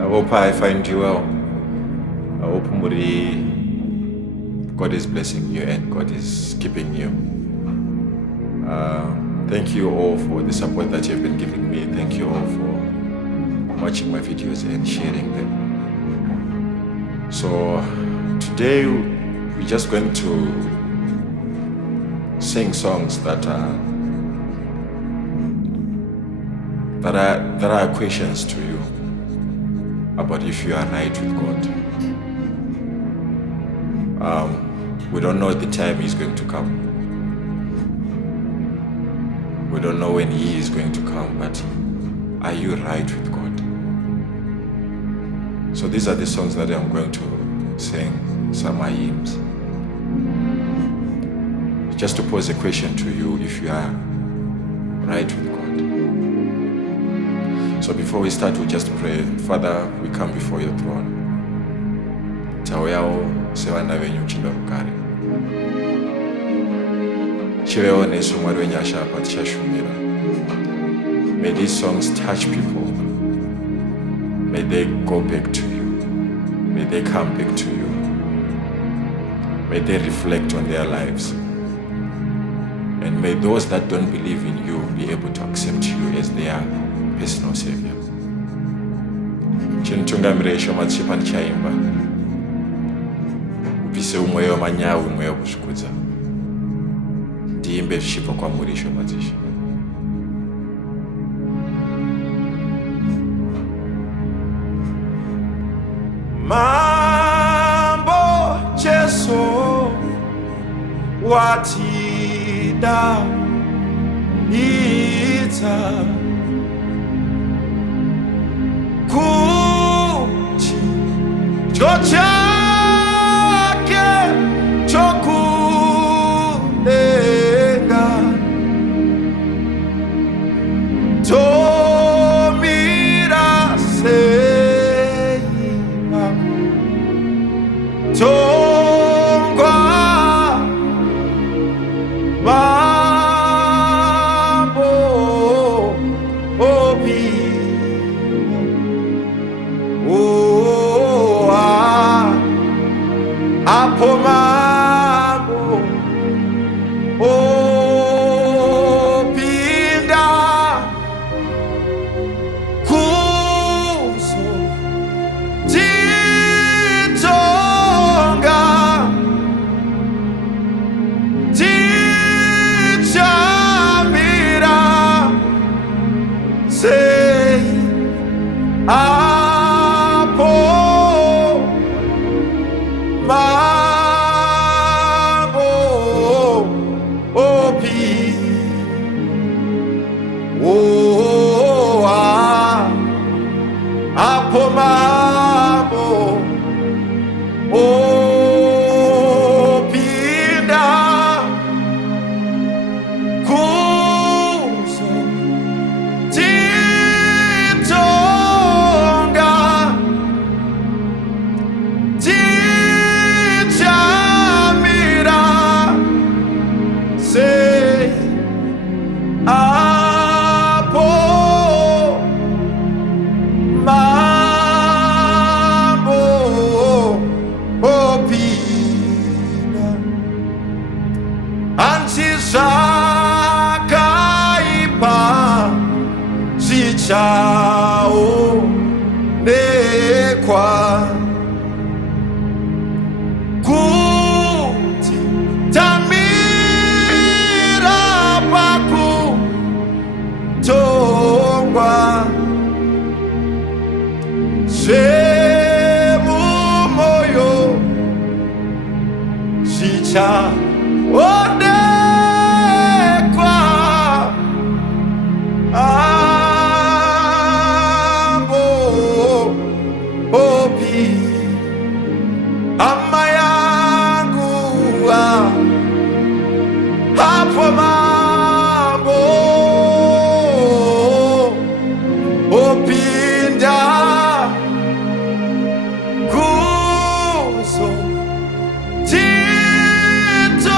I hope I find you well. I hope God is blessing you and God is keeping you. Thank you all for the support that you've been giving me. Thank you all for watching my videos and sharing them. So today we're just going to sing songs that are questions to you about if you are right with God. We don't know the time He's going to come. We don't know when He is going to come, but are you right with God? So these are the songs that I'm going to sing. Some are hymns. Just to pose a question to you, if you are right with God. So before we start, we just pray. Father, we come before your throne. Chawayao sevana venyu chindokare. Chireo nesu mwarwenya shapa tshashumira. May these songs touch people. May they go back to you. May they come back to you. May they reflect on their lives. And may those that don't believe in you be able to accept you as their personal Savior. Chintungamire shoma tshipani chaimba. Upise umweyo manyawu umweyo kushukudza. Ndiimbe zvishipo kwamuri shoma dzeshe. Mambo Jesu watida ita kuchi chochake chokulenga tomira seiba tongwa mambo obi apo mambo opinda kuso titonga tichamira sei apo mambo opi apo mambo opinda kuso titonga tichamira sei apo mambo opina antisakaipa zichao nekwa kuti tamira paku tongwa semumoyo zicha odekwa ambo obi ama yangu hapo mambo opinda kuso titonga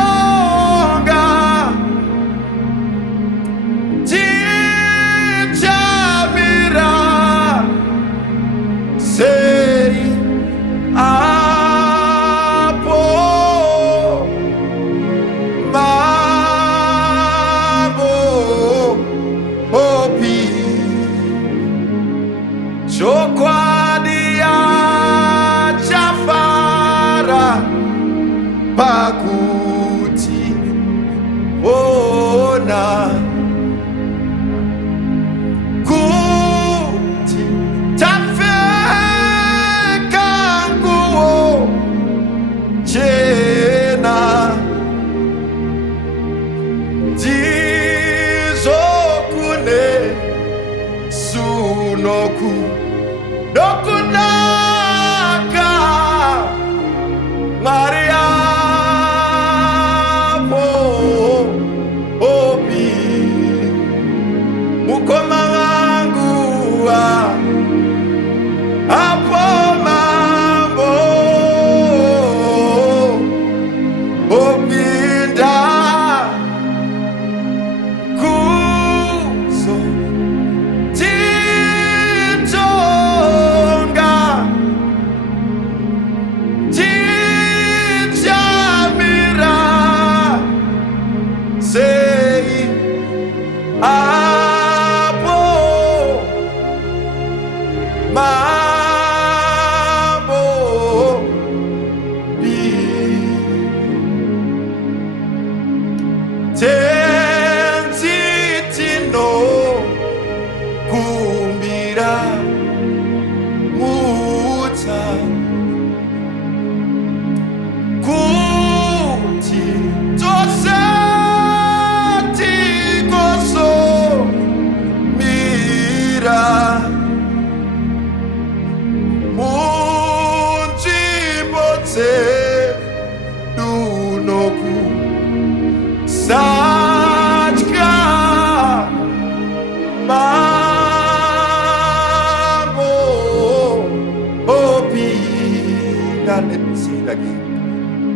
down. Let me sing it again.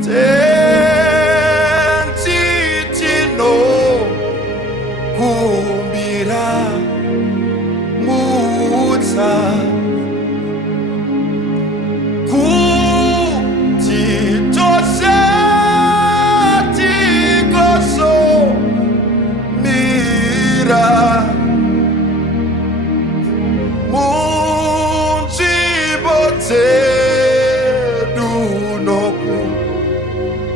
Tentitino kumbira mutsa kutitose tikoso mira munchibote dunoku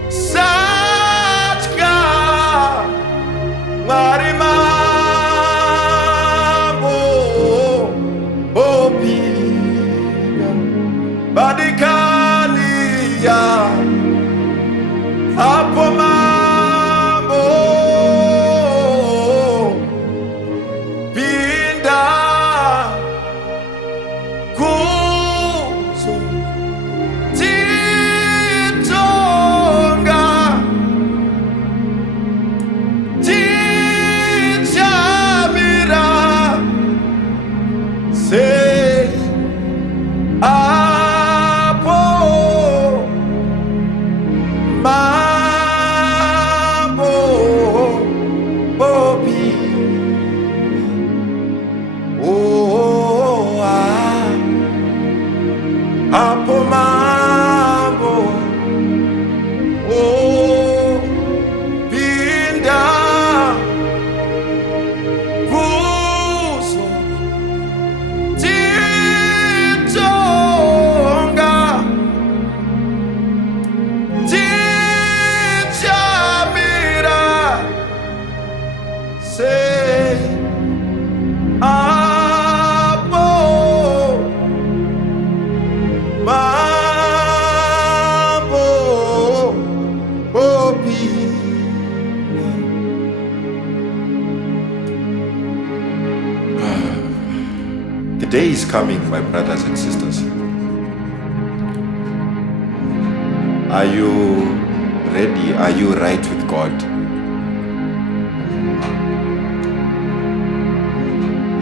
satka marimambo opina badikalia apomambo pinda kuzo titonga tichamira sei apo mambo bobi oh apo mambo oh pinda kuzo titonga tichamira sei apo mambo bobi. The day is coming, my brothers and sisters. Are you ready? Are you right with God?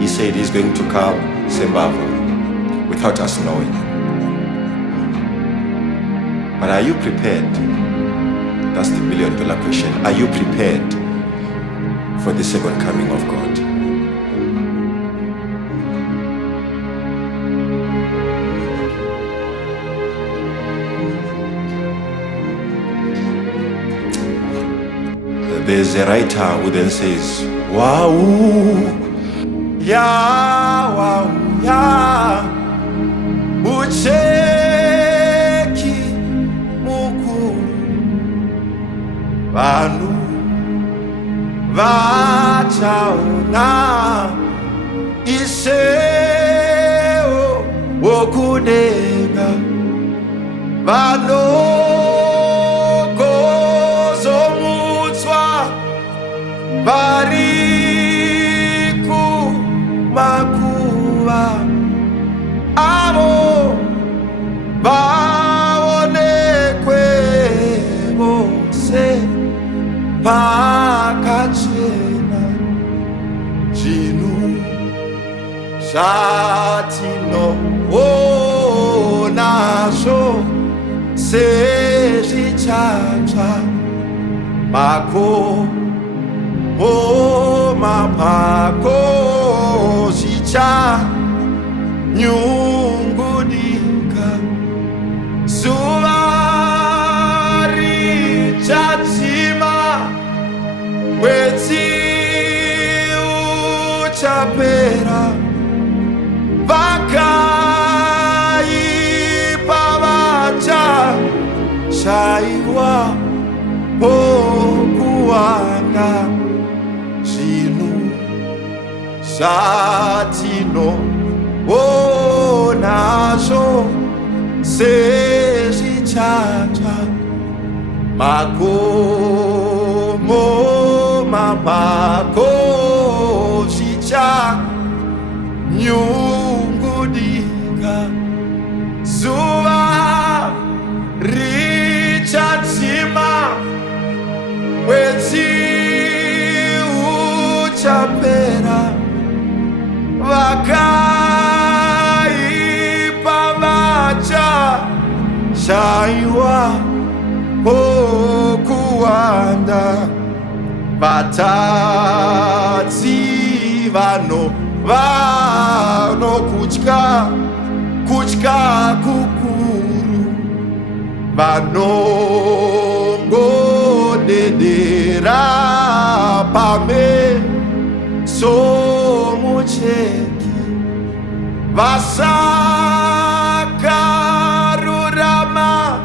He said he's going to come Zimbabwe without us knowing. But are you prepared? That's the million-dollar question. Are you prepared for the second coming of God? There's a writer who then says, wow, yeah, wow, yeah, ucheki mukuru, vanu vachaona iseo wokudenga vanokozomutswa variku makuva avo vaonekwe vose pakachena zvinhu zvatinozvo sezvichatsva makomo mapako zvichanyungudika zuva richadzima mwedzi uchapera vakaipa vachashayiwa pokuwanda zvinhu zvatinozvo sezvichatsva makomo mapako zvichanyungudika zuva richadzima mwedzi uchapera vakaipa vacha vataiwa pokuwanda, vatadzi vanokutya kukuru, vanongodedera pameso mucheki, vasakarurama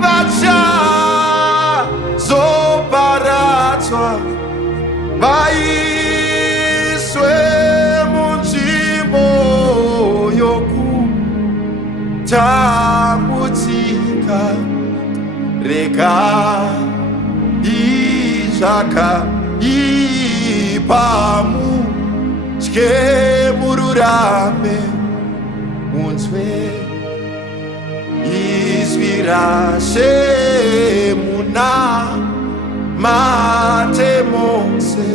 vachazoparadzwa, vaiswe munzvimbo yokutambudzika. Rega izvakaipa mutye mururame, munzwe izwi raShe munamate mose.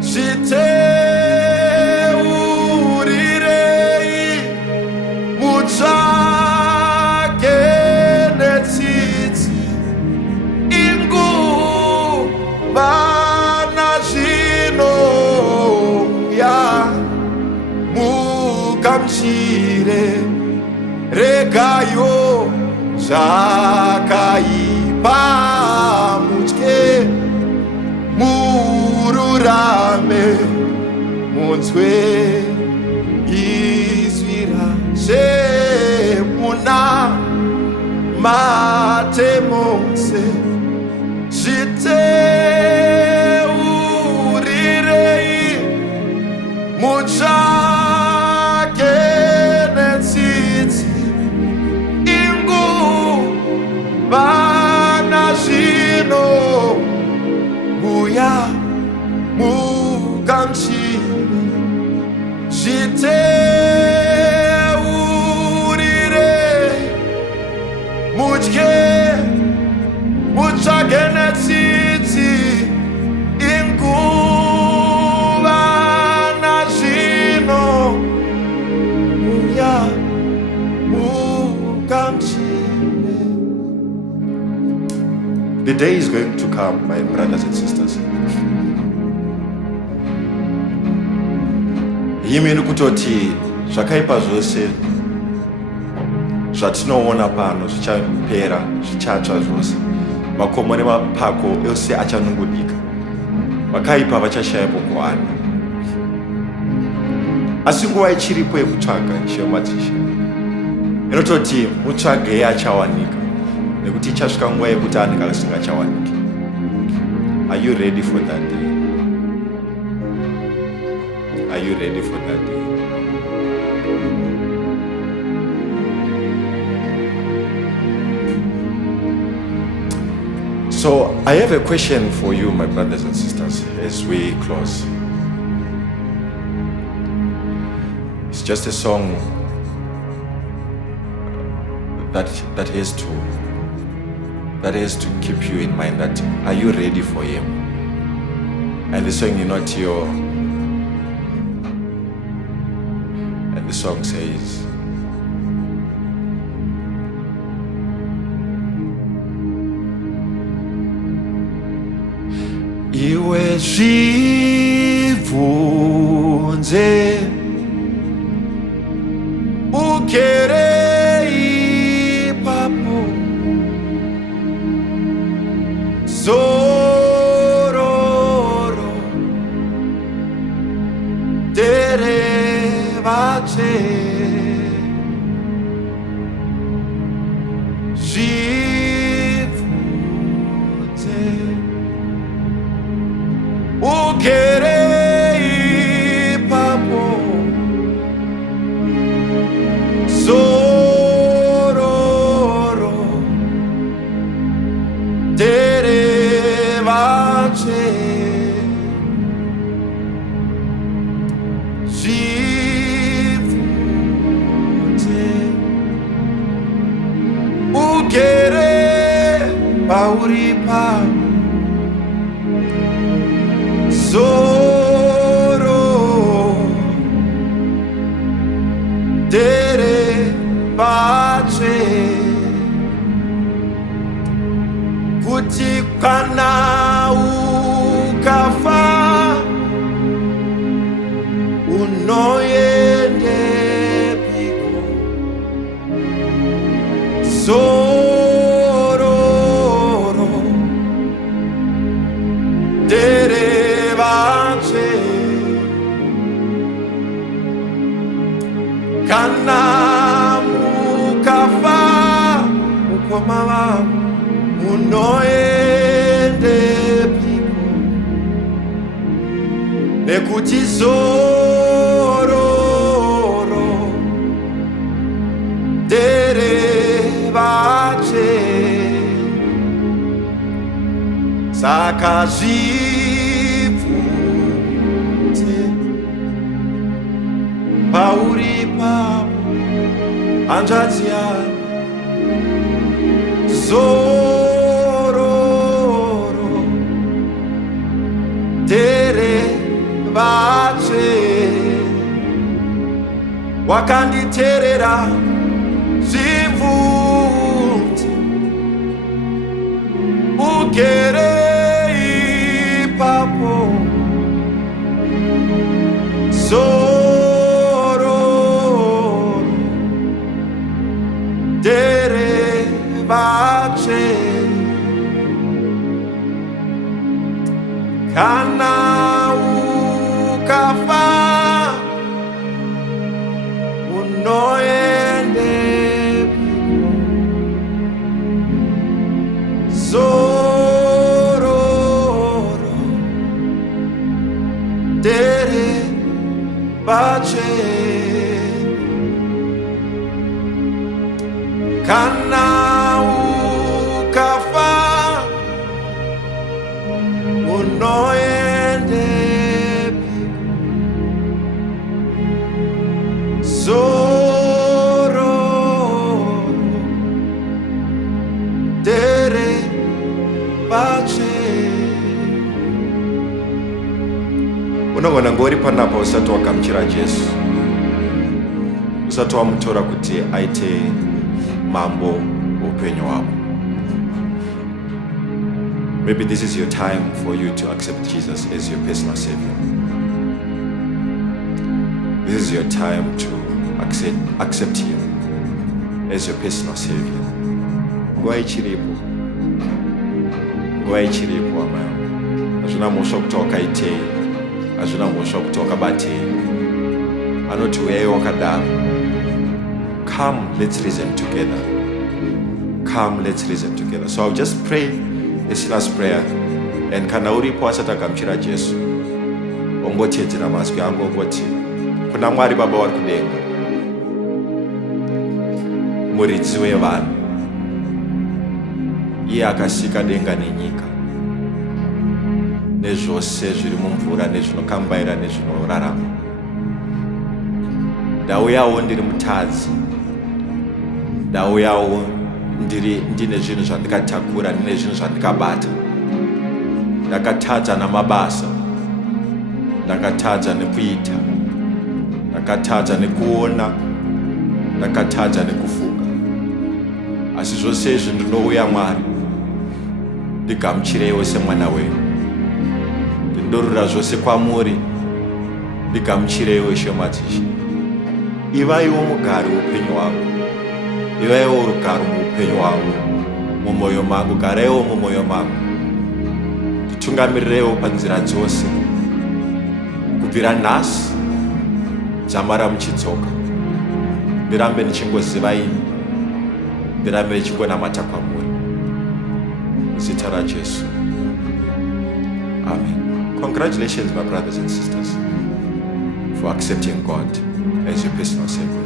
Zviteurirei mutsvake netsitsi, inguva nazvinouya, mugamuchire. Regayo zvakaipa mutye mururame, munzwe izwi raShe munamate mose. Zviteurirei mutsvake netsitsi, inguva nazvinouya, mugamuchire. Zviteurirei mutsvake netsitsi, inguva nazvinouya, mugamuchire. The day is going to come, my brothers and sisters. Imi kutoti zvakaipa zvose zvatinoona pano zvichapera, zvichatsva zvose. Makomo nemapako ose achanungunika, vakaipa vachashaya pokuwana. Asi nguva ichiripo yekutsvaga chemadzisha, inototi mutsvagei achawanika, nekuti ichasvika nguva yekuti anenge asingachawaniki. Are you ready for that day? Are you ready for that day? So I have a question for you, my brothers and sisters, as we close. It's just a song that has to keep you in mind that, are you ready for Him? And the song, and the song says, Iwe zvibvunze ugere ipapo, zororo derevache, zvibvunze ugere ipapo, zororo derevache, zvibvunze ugere pauri papo, zoro derevache. kana ukafa unoendepiko zororo derevatsve kana mukafa ukoma vangu unoendepiko nekuti zororo derevatsve saka zvibvute pauri papo hanzvadzi yangu zororo derevatsve wakanditerera zvibvute ugere ipapo zororo derevatsve kana ukafa unoendepiko zororo derevatsve kana ukafa unoendepiko zororo derevatsve. Unogona ngori panapa usati wagamuchira Jesu, usati wamutora kuti aite mambo upenyu hwako. Maybe this is your time for you to accept Jesus as your personal Savior. This is your time to accept Him as your personal Savior. Nguva ichiripo, nguva ichiripo hama yangu. Hazvina mhosva kuti wakaitei, hazvina mhosva kuti wakabatei. Anoti uyai wakadaro. Come, let's reason together. Come, let's reason together. So I'll just pray a sinner's prayer, and kana uripo asati agamuchira Jesu, ongotedzera mazwi angu ongoti, kuna Mwari Baba vari kudenga, muridzi wevanhu, iye akasika denga nenyika nezvose zviri mumvura nezvinokambaira nezvinorarama. Ndauyawo ndiri mutadzi, ndauyawo ndine zvinhu zvandikatakura, ndine zvinhu zvandikabata. Ndakatadza namabasa, ndakatadza nekuita, ndakatadza nekuona, ndakatadza nekufunga. Asi zvose izvi ndinouya Mwari, ndigamuchireiwo semwana wenyu. Ndinodurura zvose kwamuri, ndigamuchireiwo Ishe Madzishe. Ivaiwo mugari woupenyu hwangu, ivaiwo rugaro muupenyu hwangu, mumwoyo mangu, garaiwo mumwoyo mangu. Nditungamireiwo panzira dzose, kubvira nhasi dzamara muchidzoka. Ndirambe ndichingoziva imi, ndirambe ndichingonamata kwamuri. Muzita raJesu. Amen. Congratulations, my brothers and sisters, for accepting God as your personal Savior.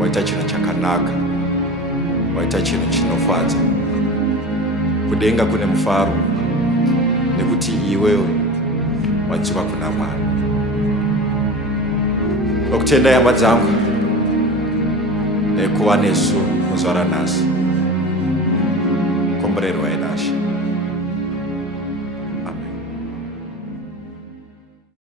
Waita chinhu chakanaka, waita chinhu chinofadza. Kudenga kune mufaro, nekuti iwewe wadzoka kuna Mwari. Nokutenda hama dzangu nekuva nesu muzuva ranhasi. Komborerwai naShe.